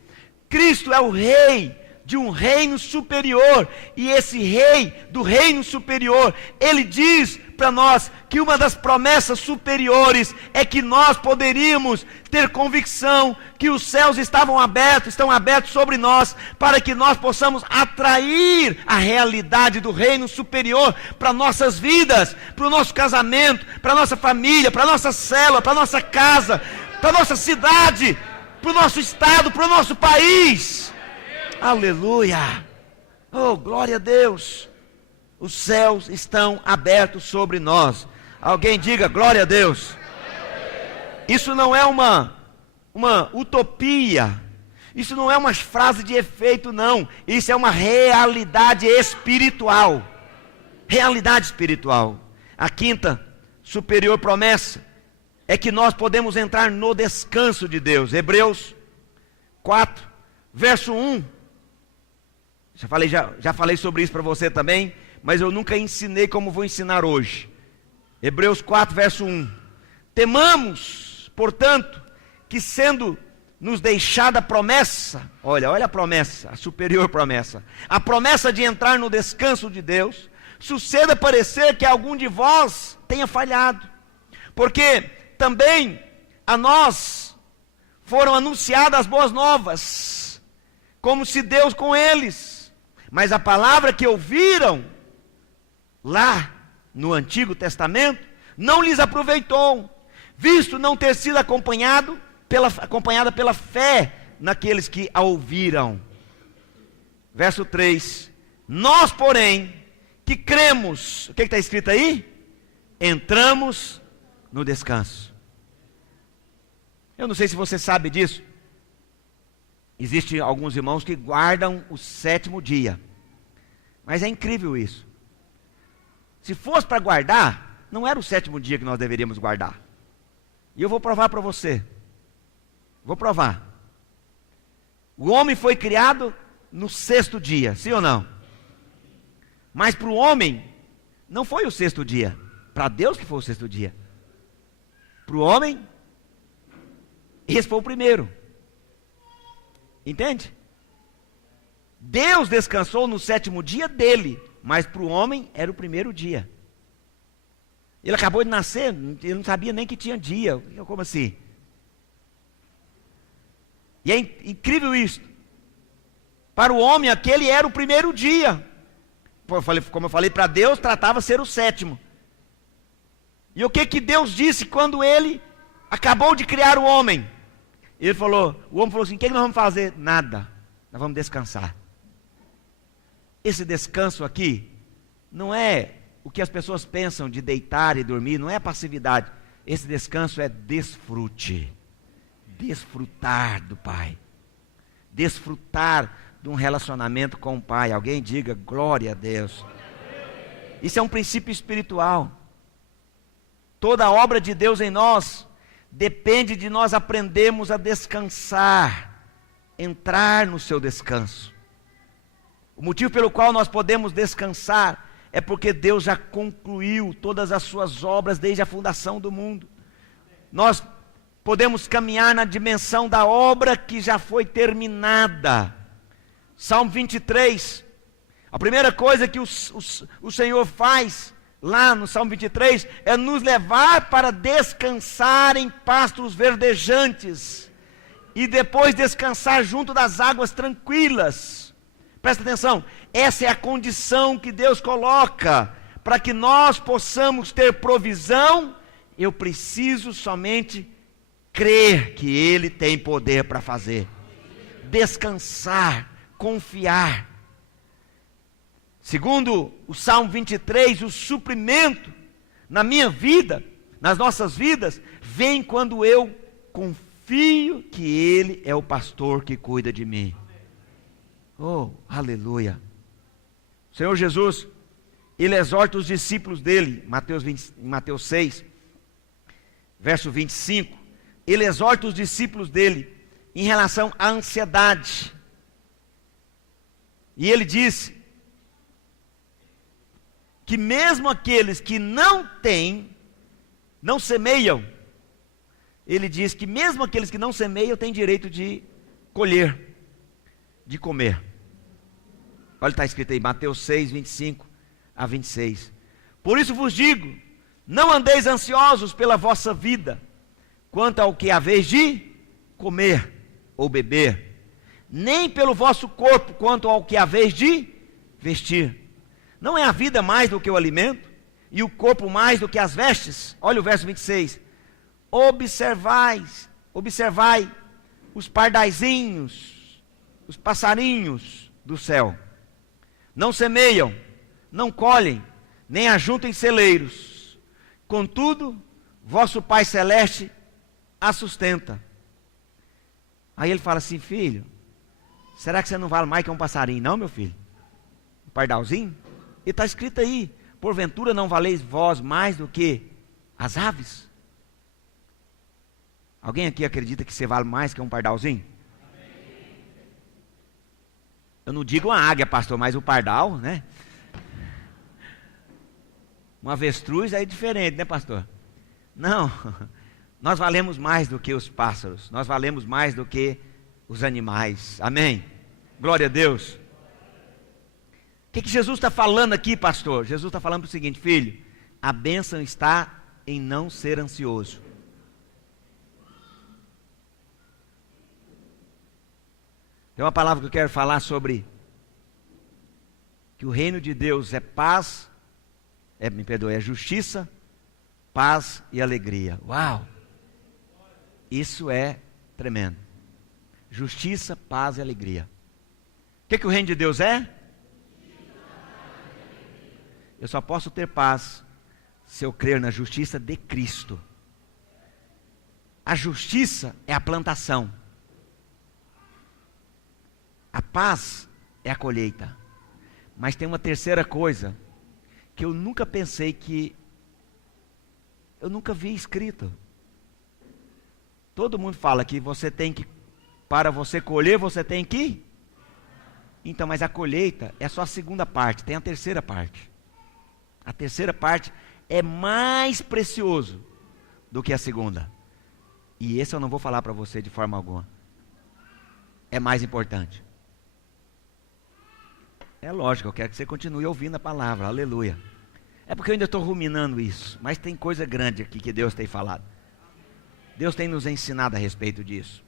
Cristo é o Rei de um reino superior. E esse Rei do reino superior, Ele diz para nós que uma das promessas superiores é que nós poderíamos ter convicção que os céus estão abertos sobre nós, para que nós possamos atrair a realidade do reino superior para nossas vidas, para o nosso casamento, para a nossa família, para a nossa célula, para a nossa casa, para a nossa cidade, para o nosso estado, para o nosso país. Aleluia! Oh, glória a Deus! Os céus estão abertos sobre nós. Alguém diga glória a Deus. Isso não é uma utopia. Isso não é uma frase de efeito, não. Isso é uma realidade espiritual. Realidade espiritual. A quinta superior promessa é que nós podemos entrar no descanso de Deus. Hebreus 4, verso 1. Já falei sobre isso para você também, mas eu nunca ensinei como vou ensinar hoje. Hebreus 4, verso 1. Temamos, portanto, que sendo nos deixada a promessa, olha a promessa, a superior promessa, a promessa de entrar no descanso de Deus, suceda parecer que algum de vós tenha falhado, porque também a nós foram anunciadas as boas novas, como se Deus com eles, mas a palavra que ouviram lá no Antigo Testamento não lhes aproveitou, visto não ter sido acompanhada pela fé naqueles que a ouviram. Verso 3. Nós, porém, que cremos, o que está escrito aí? Entramos no descanso. Eu não sei se você sabe disso. Existem alguns irmãos que guardam o 7º dia. Mas é incrível isso. Se fosse para guardar, não era o 7º dia que nós deveríamos guardar. E eu vou provar para você. Vou provar. O homem foi criado no 6º dia, sim ou não? Mas para o homem, não foi o 6º dia. Para Deus que foi o 6º dia. Para o homem, esse foi o primeiro. Entende? Deus descansou no 7º dia dele, mas para o homem era o primeiro dia. Ele acabou de nascer, ele não sabia nem que tinha dia. Como assim? E é incrível isso. Para o homem, aquele era o primeiro dia. Como eu falei, para Deus tratava ser o 7º. E o que Deus disse quando ele acabou de criar o homem? O homem falou assim, o que nós vamos fazer? Nada, nós vamos descansar. Esse descanso aqui, não é o que as pessoas pensam de deitar e dormir, não é passividade. Esse descanso é desfrute. Desfrutar do Pai. Desfrutar de um relacionamento com o Pai. Alguém diga glória a Deus. Isso é um princípio espiritual. Toda a obra de Deus em nós depende de nós aprendermos a descansar, entrar no seu descanso. O motivo pelo qual nós podemos descansar é porque Deus já concluiu todas as suas obras desde a fundação do mundo. Nós podemos caminhar na dimensão da obra que já foi terminada. Salmo 23, a primeira coisa que o Senhor faz lá no Salmo 23 é nos levar para descansar em pastos verdejantes e depois descansar junto das águas tranquilas. Presta atenção, essa é a condição que Deus coloca para que nós possamos ter provisão. Eu preciso somente crer que Ele tem poder para fazer. Descansar, confiar. Segundo o Salmo 23, o suprimento na minha vida, nas nossas vidas, vem quando eu confio que Ele é o pastor que cuida de mim. Oh, aleluia. O Senhor Jesus, Ele exorta os discípulos dele, em Mateus 6, verso 25, Ele exorta os discípulos dele em relação à ansiedade. E Ele disse que mesmo aqueles que não têm, não semeiam, Ele diz que mesmo aqueles que não semeiam têm direito de colher, de comer. Olha, está escrito aí, Mateus 6, 25 a 26. Por isso vos digo, não andeis ansiosos pela vossa vida, quanto ao que haveis de comer ou beber, nem pelo vosso corpo, quanto ao que haveis de vestir. Não é a vida mais do que o alimento, e o corpo mais do que as vestes? Olha o verso 26. Observai os pardaizinhos, os passarinhos do céu. Não semeiam, não colhem, nem ajuntam em celeiros. Contudo, vosso Pai Celeste a sustenta. Aí ele fala assim, filho, será que você não vale mais que um passarinho? Não, meu filho. Um pardalzinho? E está escrito aí, porventura não valeis vós mais do que as aves? Alguém aqui acredita que você vale mais que um pardalzinho? Eu não digo uma águia, pastor, mas o pardal, né? Um avestruz é diferente, né, pastor? Não, nós valemos mais do que os pássaros, nós valemos mais do que os animais, amém? Glória a Deus. O que Jesus está falando aqui, pastor? Jesus está falando o seguinte, filho, a bênção está em não ser ansioso. Tem uma palavra que eu quero falar sobre que o reino de Deus é paz, é justiça, paz e alegria. Uau! Isso é tremendo. Justiça, paz e alegria. O que o reino de Deus é? Eu só posso ter paz se eu crer na justiça de Cristo. A justiça é a plantação. A paz é a colheita. Mas tem uma terceira coisa que eu nunca pensei que eu nunca vi escrito. Todo mundo fala que você tem que, para você colher, você tem que. Então, mas a colheita é só a segunda parte, tem a terceira parte. A terceira parte é mais precioso do que a segunda. E esse eu não vou falar para você de forma alguma. É mais importante. É lógico, eu quero que você continue ouvindo a palavra, aleluia. É porque eu ainda estou ruminando isso, mas tem coisa grande aqui que Deus tem falado. Deus tem nos ensinado a respeito disso.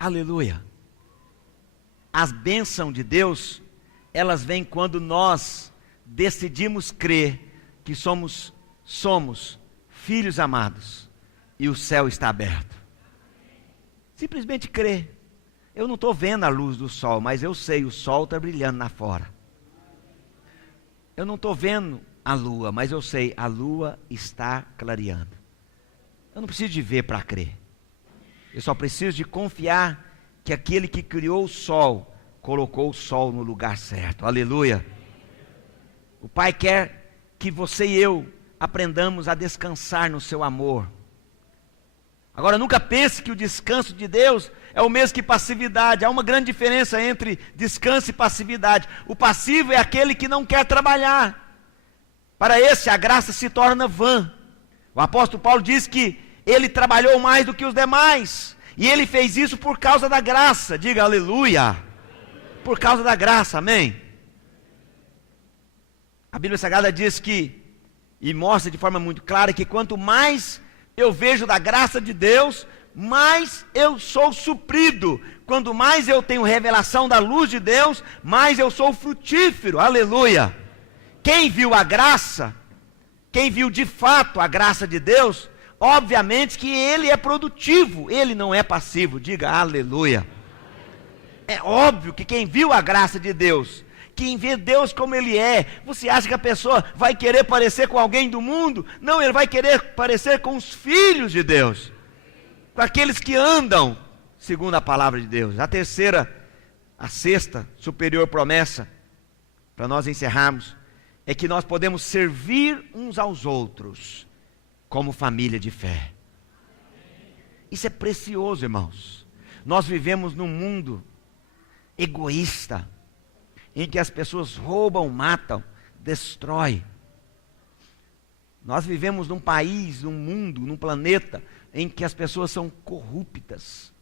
Aleluia. As bênçãos de Deus, elas vêm quando nós decidimos crer que somos filhos amados e o céu está aberto. Simplesmente crer. Eu não estou vendo a luz do sol, mas eu sei, o sol está brilhando lá fora. Eu não estou vendo a lua, mas eu sei, a lua está clareando. Eu não preciso de ver para crer. Eu só preciso de confiar que aquele que criou o sol colocou o sol no lugar certo. Aleluia. O Pai quer que você e eu aprendamos a descansar no seu amor. Agora, nunca pense que o descanso de Deus é o mesmo que passividade. Há uma grande diferença entre descanso e passividade. O passivo é aquele que não quer trabalhar. Para esse, a graça se torna vã. O apóstolo Paulo diz que ele trabalhou mais do que os demais. E ele fez isso por causa da graça. Diga aleluia. Por causa da graça, amém? A Bíblia Sagrada diz que, e mostra de forma muito clara, que quanto mais eu vejo da graça de Deus, mais eu sou suprido. Quanto mais eu tenho revelação da luz de Deus, mais eu sou frutífero. Aleluia. Quem viu a graça, quem viu de fato a graça de Deus, obviamente que ele é produtivo, ele não é passivo. Diga aleluia. É óbvio que quem viu a graça de Deus, quem vê Deus como Ele é, você acha que a pessoa vai querer parecer com alguém do mundo? Não, ele vai querer parecer com os filhos de Deus, com aqueles que andam segundo a palavra de Deus. A sexta superior promessa, para nós encerrarmos, é que nós podemos servir uns aos outros, como família de fé. Isso é precioso, irmãos. Nós vivemos num mundo egoísta, em que as pessoas roubam, matam, destroem. Nós vivemos num país, num mundo, num planeta, em que as pessoas são corruptas,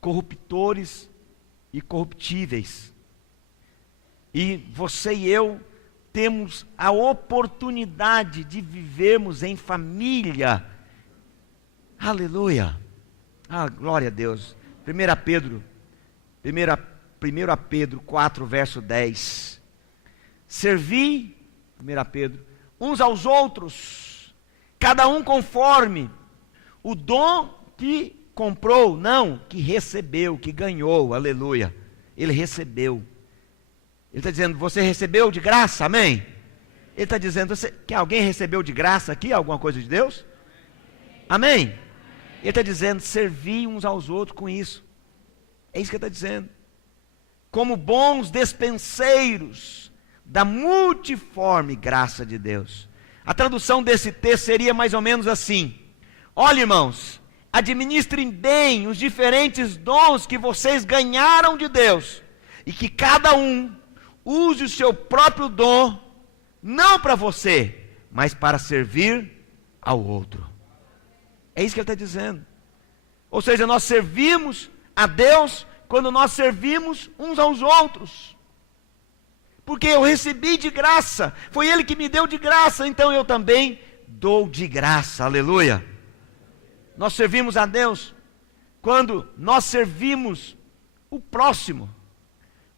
corruptores e corruptíveis. E você e eu temos a oportunidade de vivermos em família. Aleluia. Ah, glória a Deus. 1 Pedro 4, verso 10. Servi, 1 Pedro, uns aos outros, cada um conforme o dom que comprou, não, que recebeu, que ganhou, aleluia. Ele recebeu. Ele está dizendo, você recebeu de graça, amém? Ele está dizendo, que alguém recebeu de graça aqui alguma coisa de Deus? Amém? Ele está dizendo, servi uns aos outros com isso. É isso que ele está dizendo. Como bons despenseiros da multiforme graça de Deus. A tradução desse texto seria mais ou menos assim: olha, irmãos, administrem bem os diferentes dons que vocês ganharam de Deus, e que cada um use o seu próprio dom, não para você, mas para servir ao outro. É isso que ele está dizendo. Ou seja, nós servimos a Deus quando nós servimos uns aos outros, porque eu recebi de graça, foi Ele que me deu de graça, então eu também dou de graça, aleluia. Nós servimos a Deus quando nós servimos o próximo,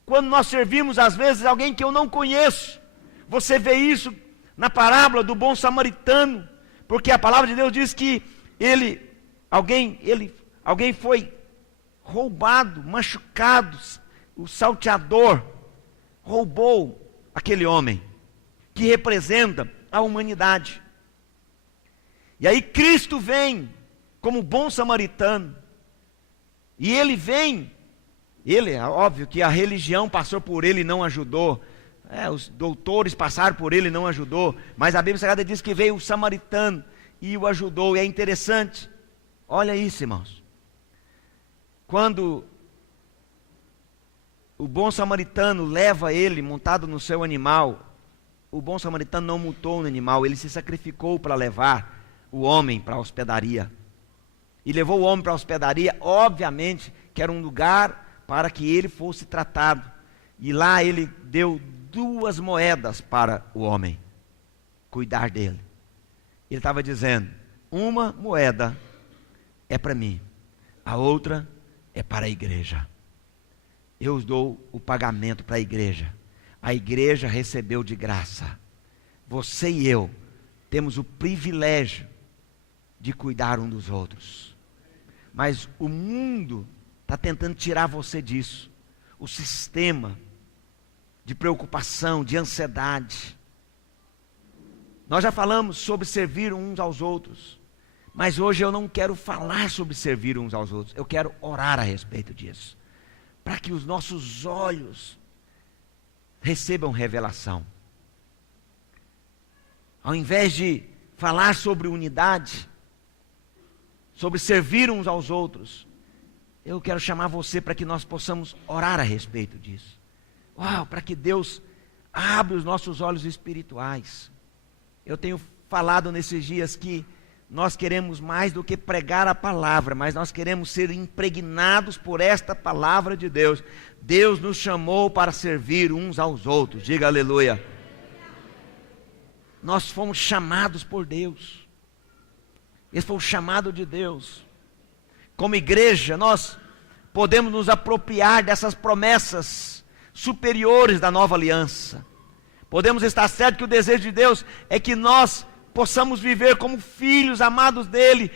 quando nós servimos às vezes alguém que eu não conheço. Você vê isso na parábola do bom samaritano, porque a palavra de Deus diz que alguém foi roubado, machucado, o salteador roubou aquele homem, que representa a humanidade. E aí Cristo vem como bom samaritano, e ele é óbvio que a religião passou por ele e não ajudou, os doutores passaram por ele e não ajudou, mas a Bíblia Sagrada diz que veio o samaritano e o ajudou. E é interessante, olha isso, irmãos, quando o bom samaritano leva ele montado no seu animal, o bom samaritano não montou no animal, ele se sacrificou para levar o homem para a hospedaria, e levou o homem para a hospedaria, obviamente que era um lugar para que ele fosse tratado, e lá ele deu 2 moedas para o homem cuidar dele. Ele estava dizendo, uma moeda é para mim, a outra é para a igreja. Eu dou o pagamento para a igreja recebeu de graça. Você e eu temos o privilégio de cuidar um dos outros, mas o mundo está tentando tirar você disso. O sistema de preocupação, de ansiedade. Nós já falamos sobre servir uns aos outros, mas hoje eu não quero falar sobre servir uns aos outros, eu quero orar a respeito disso. para que os nossos olhos recebam revelação. Ao invés de falar sobre unidade, sobre servir uns aos outros, eu quero chamar você para que nós possamos orar a respeito disso. Para que Deus abra os nossos olhos espirituais. Eu tenho falado nesses dias que nós queremos mais do que pregar a palavra, mas nós queremos ser impregnados por esta palavra de Deus. Deus nos chamou para servir uns aos outros. Diga aleluia. Nós fomos chamados por Deus. Esse foi o chamado de Deus. Como igreja, nós podemos nos apropriar dessas promessas superiores da nova aliança. Podemos estar certos que o desejo de Deus é que nós possamos viver como filhos amados dele,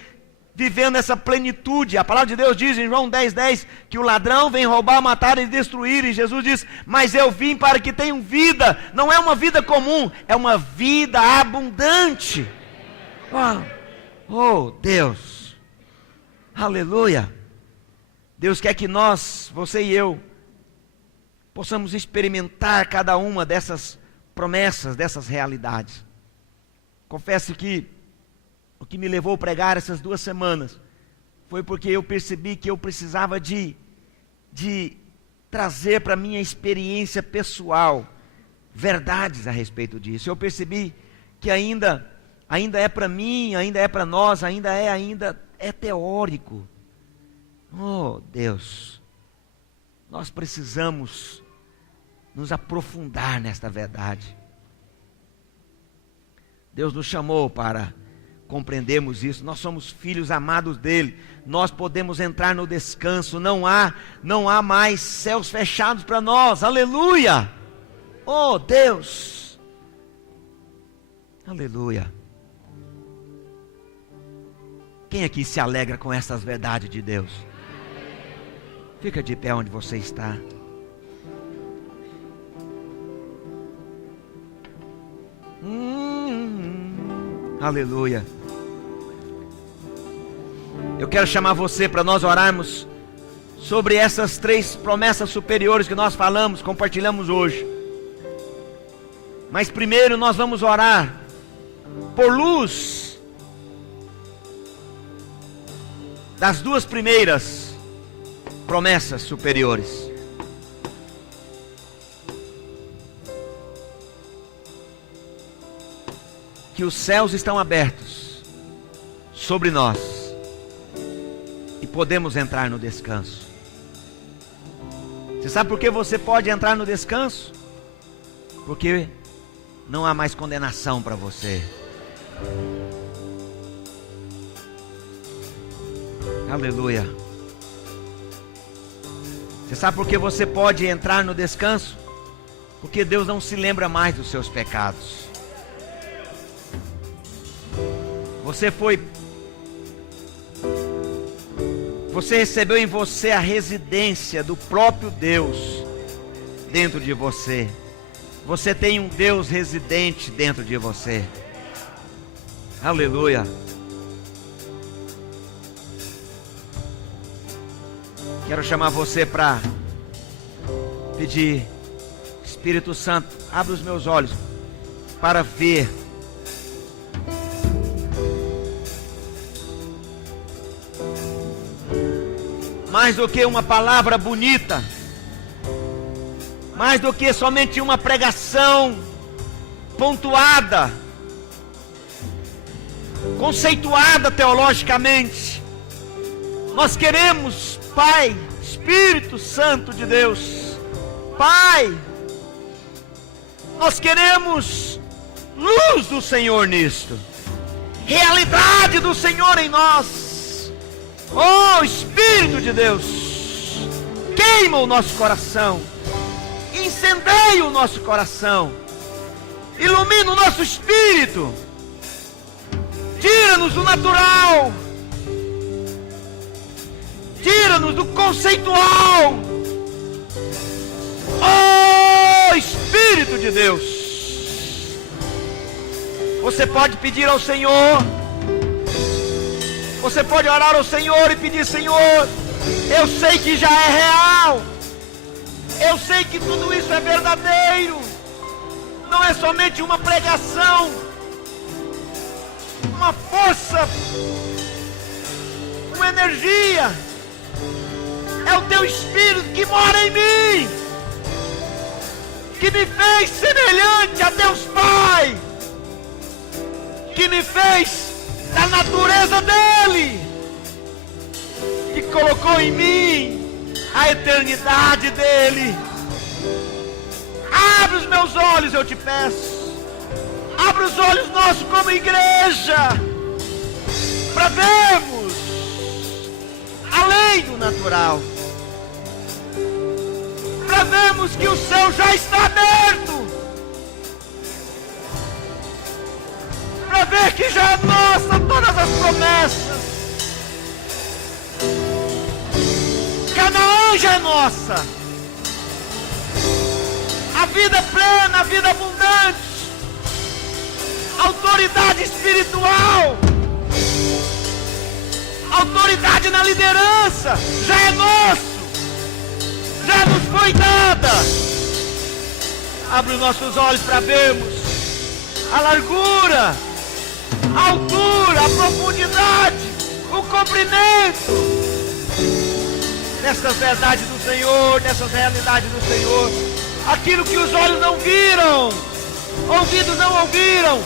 vivendo essa plenitude. A palavra de Deus diz em João 10:10 que o ladrão vem roubar, matar e destruir, e Jesus diz: mas eu vim para que tenham vida. Não é uma vida comum, é uma vida abundante. Oh Deus, aleluia. Deus quer que nós, você e eu, possamos experimentar cada uma dessas promessas, dessas realidades. Confesso que o que me levou a pregar essas 2 semanas foi porque eu percebi que eu precisava de trazer para a minha experiência pessoal verdades a respeito disso. Eu percebi que ainda é para mim, ainda é para nós, ainda é teórico. Oh Deus, nós precisamos nos aprofundar nesta verdade. Deus nos chamou para compreendermos isso. Nós somos filhos amados dele. Nós podemos entrar no descanso. Não há mais céus fechados para nós. Aleluia! Oh Deus! Aleluia! Quem aqui se alegra com essas verdades de Deus? Fica de pé onde você está. Aleluia. Eu quero chamar você para nós orarmos sobre essas 3 promessas superiores que nós falamos, compartilhamos hoje. Mas primeiro nós vamos orar por luz das 2 primeiras promessas superiores. Que os céus estão abertos sobre nós e podemos entrar no descanso. Você sabe por que você pode entrar no descanso? Porque não há mais condenação para você. Aleluia. Você sabe por que você pode entrar no descanso? Porque Deus não se lembra mais dos seus pecados. Você recebeu em você a residência do próprio Deus dentro de você. Você tem um Deus residente dentro de você. Aleluia. Quero chamar você para pedir: Espírito Santo, abre os meus olhos para ver mais do que uma palavra bonita, mais do que somente uma pregação pontuada, conceituada teologicamente. Nós queremos, Pai, Espírito Santo de Deus, Pai, nós queremos luz do Senhor nisto, realidade do Senhor em nós. Oh Espírito de Deus, queima o nosso coração, incendeia o nosso coração, ilumina o nosso espírito, tira-nos do natural, tira-nos do conceitual. Oh Espírito de Deus, você pode pedir ao Senhor, você pode orar ao Senhor e pedir: Senhor, eu sei que já é real, Eu sei que tudo isso é verdadeiro. Não é somente uma pregação, uma força, uma energia. É o teu Espírito que mora em mim, que me fez semelhante a Deus Pai, que me fez da natureza dele, que colocou em mim a eternidade dele. Abre os meus olhos, eu te peço. Abre os olhos nossos como igreja, para vermos além do natural, para vermos que o céu já está aberto, para ver que já é nossa todas as promessas. Canaã já é nossa. A vida plena, a vida abundante, autoridade espiritual, autoridade na liderança, já é nosso, já nos foi dada. Abre os nossos olhos para vermos a largura, a altura, a profundidade, o comprimento dessas verdades do Senhor, dessas realidades do Senhor. Aquilo que os olhos não viram, ouvidos não ouviram.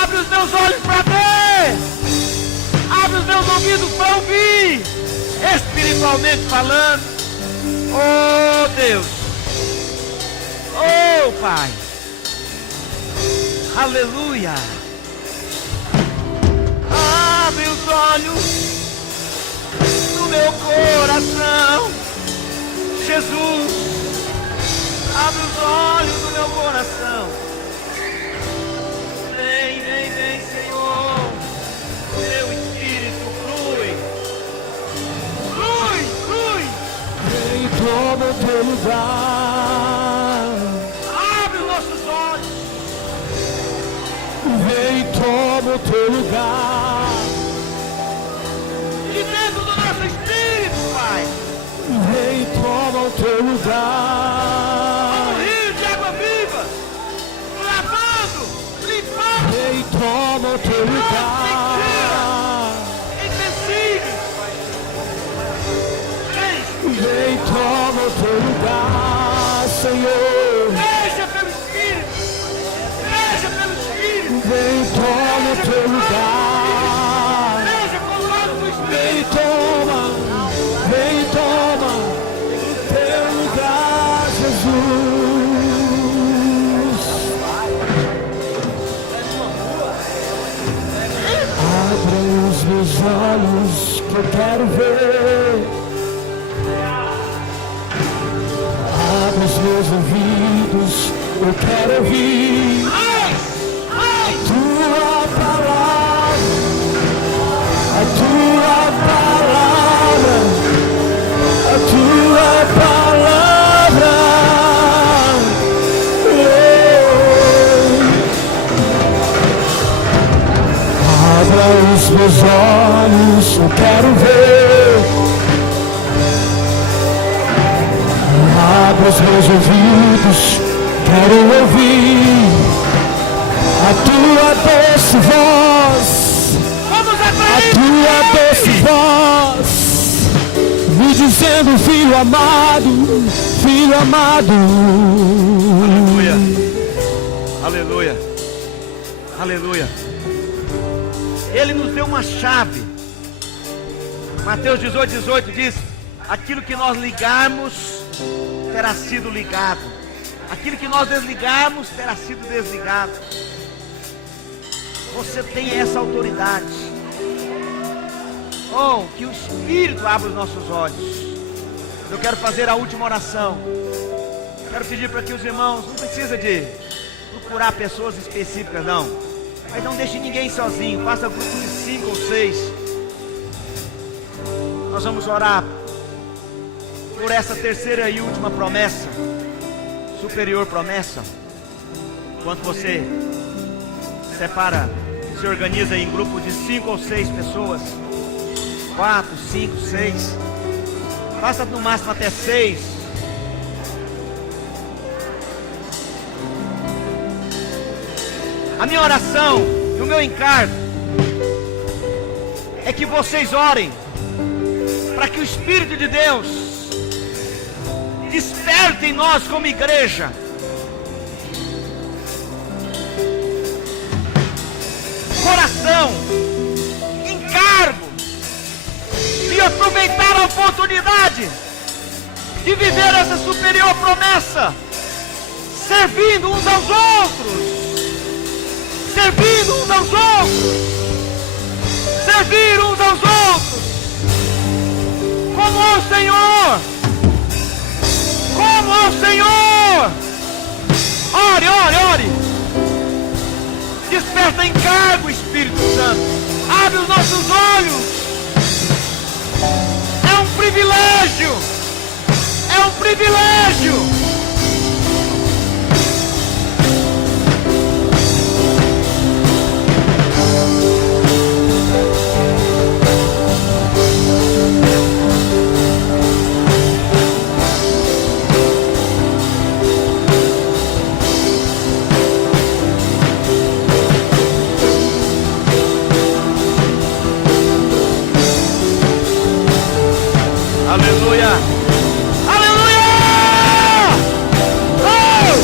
Abre os meus olhos para ver, abre os meus ouvidos para ouvir, espiritualmente falando. Oh Deus, oh Pai, aleluia. Abre os olhos do meu coração, Jesus. Abre os olhos do meu coração. Vem, vem, vem, Senhor. Teu Espírito flui. Flui, flui. Vem, toma o teu lugar. Abre os nossos olhos. Vem, toma o teu lugar. De dentro do nosso espírito, Pai. Vem, toma o teu lugar. Vem, toma o teu lugar. Vem, toma o teu lugar, Senhor. Veja pelo Espírito. Veja pelo Espírito. Vem, toma o teu lugar. Veja com o lado do Espírito. Vem, toma o teu lugar, Jesus. Os meus olhos que eu quero ver, abre os meus ouvidos, eu quero ouvir a tua palavra, a tua palavra, a tua palavra. Abra os meus olhos, eu quero ver. Abra os meus ouvidos, quero ouvir a tua doce voz, a tua doce voz, me dizendo: filho amado, filho amado. Aleluia, aleluia, aleluia. Ele nos deu uma chave. Mateus 18:18 diz: aquilo que nós ligarmos terá sido ligado, aquilo que nós desligarmos terá sido desligado. Você tem essa autoridade. Oh, que o Espírito abra os nossos olhos. Eu quero fazer a última oração. Quero pedir para que os irmãos, não precisa de procurar pessoas específicas não, mas não deixe ninguém sozinho. Faça grupo de 5 ou 6. Nós vamos orar por essa terceira e última promessa, superior promessa. Enquanto você separa, se organiza em grupos de 5 ou 6 pessoas, 4, 5, 6, faça no máximo até 6. A minha oração e o meu encargo é que vocês orem para que o Espírito de Deus desperte em nós como igreja coração, encargo de aproveitar a oportunidade de viver essa superior promessa, servindo uns aos outros, servindo uns aos outros, servir uns aos outros, como ao Senhor, como ao Senhor. Ore, ore, ore. Desperta encargo, Espírito Santo. Abre os nossos olhos. É um privilégio. É um privilégio. Aleluia! Aleluia! Oh!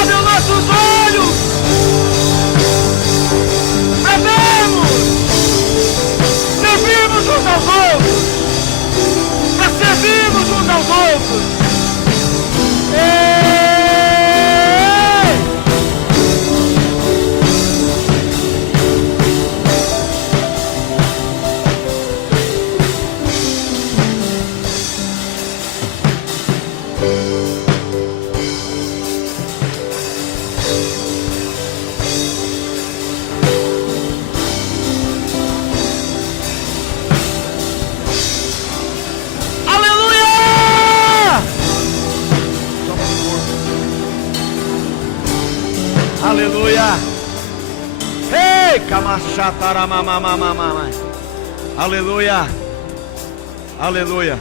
Abre os nossos olhos para vermos, servirmos uns aos outros, para servirmos uns aos outros. Aleluia! Ei, camachataramamamamamamai. Aleluia! Aleluia!